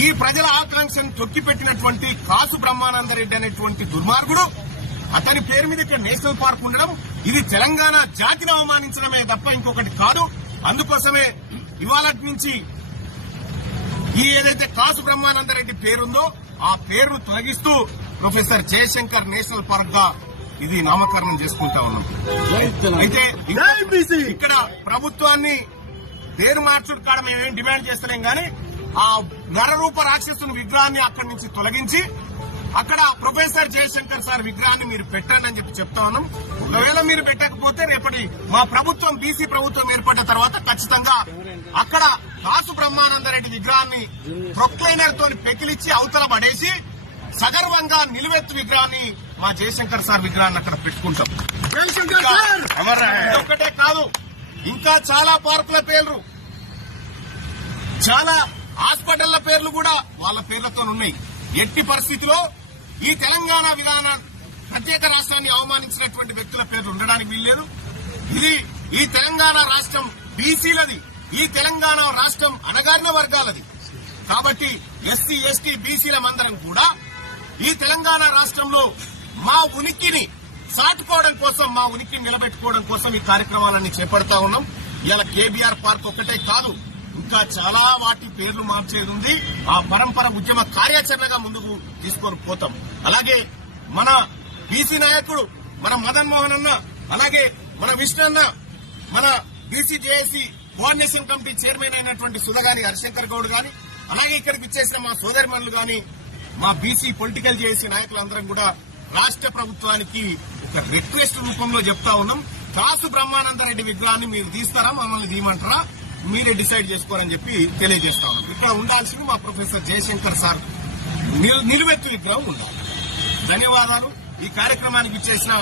ఈ ప్రజల ఆకాంక్షను తొక్కిపెట్టినటువంటి కాసు బ్రహ్మానందరెడ్డి అనేటువంటి దుర్మార్గుడు, అతని పేరు మీద ఇక్కడ నేషనల్ పార్క్ ఉండడం ఇది తెలంగాణ జాతిని అవమానించడమే తప్ప ఇంకొకటి కాదు. అందుకోసమే ఇవాళ నుంచి ఈ ఏదైతే కాసు బ్రహ్మానందరెడ్డి పేరుందో ఆ పేరును తొలగిస్తూ ప్రొఫెసర్ జయశంకర్ నేషనల్ పార్క్ గా ఇది నామకరణం చేసుకుంటా ఉన్నాం. అయితే ఇక్కడ ప్రభుత్వాన్ని పేరు మార్చుడు కాడ మేమేం డిమాండ్ చేస్తలేం గానీ ఆ నరరూప రాక్షసుని విగ్రహాన్ని అక్కడి నుంచి తొలగించి అక్కడ ప్రొఫెసర్ జయశంకర్ సార్ విగ్రహాన్ని మీరు పెట్టండి అని చెప్పి చెప్తా ఉన్నాం. ఒకవేళ మీరు పెట్టకపోతే రేపటి మా ప్రభుత్వం బీసీ ప్రభుత్వం ఏర్పడ్డ తర్వాత ఖచ్చితంగా అక్కడ కాసు బ్రహ్మానందరెడ్డి విగ్రహాన్ని ప్రొక్లైనర్ తోని పెకిలిచ్చి అవతల పడేసి సగర్వంగా నిలువెత్తు విగ్రహాన్ని మా జయశంకర్ సార్ విగ్రహాన్ని అక్కడ పెట్టుకుంటాం. ఒక్కటే కాదు, ఇంకా చాలా పార్కుల పేర్లు, చాలా హాస్పిటళ్ల పేర్లు కూడా వాళ్ళ పేర్లతో ఉన్నాయి. ఎట్టి పరిస్థితిలో ఈ తెలంగాణ విధాన ప్రత్యేక రాష్ట్రాన్ని అవమానించినటువంటి వ్యక్తుల పేర్లు ఉండడానికి వీల్లేదు. ఇది ఈ తెలంగాణ రాష్ట్రం బీసీలది, ఈ తెలంగాణ రాష్ట్రం అణగారిన వర్గాలది. కాబట్టి ఎస్సీ ఎస్టీ బీసీల మందరం కూడా ఈ తెలంగాణ రాష్ట్రంలో మా ఉనికిని సాటుకోవడం కోసం, మా ఉనికిని నిలబెట్టుకోవడం కోసం ఈ కార్యక్రమాలన్నీ చేపడతా ఉన్నాం. ఇలా కేబీఆర్ పార్క్ ఒక్కటే కాదు, ఇంకా చాలా వాటి పేర్లు మార్చేది ఉంది. ఆ పరంపర ఉద్యమ కార్యాచరణగా ముందుకు తీసుకొని పోతాం. అలాగే మన బీసీ నాయకుడు మన మదన్ మోహన్ అన్న, అలాగే మన విష్ణు అన్న, మన BC JAC coordination committee chairman అయినటువంటి సుధగాని హరిశంకర్ గౌడ్ గాని, అలాగే ఇక్కడికి ఇచ్చేసిన మా సోదరిమణులు గాని, మా బీసీ పొలిటికల్ జేఏసీ నాయకులందరం కూడా రాష్ట్ర ప్రభుత్వానికి ఒక రిక్వెస్ట్ రూపంలో చెప్తా ఉన్నాం. కాసు బ్రహ్మానందరెడ్డి విగ్రహాన్ని మీరు తీస్తారా, మమ్మల్ని తీయమంటారా, మీరే డిసైడ్ చేసుకోరని చెప్పి తెలియజేస్తా ఉన్నాం. ఇక్కడ ఉండాల్సింది మా ప్రొఫెసర్ జయశంకర్ సార్ నిలువెత్తు విగ్రహం ఉండాలి. ధన్యవాదాలు. ఈ కార్యక్రమానికి ఇచ్చేసిన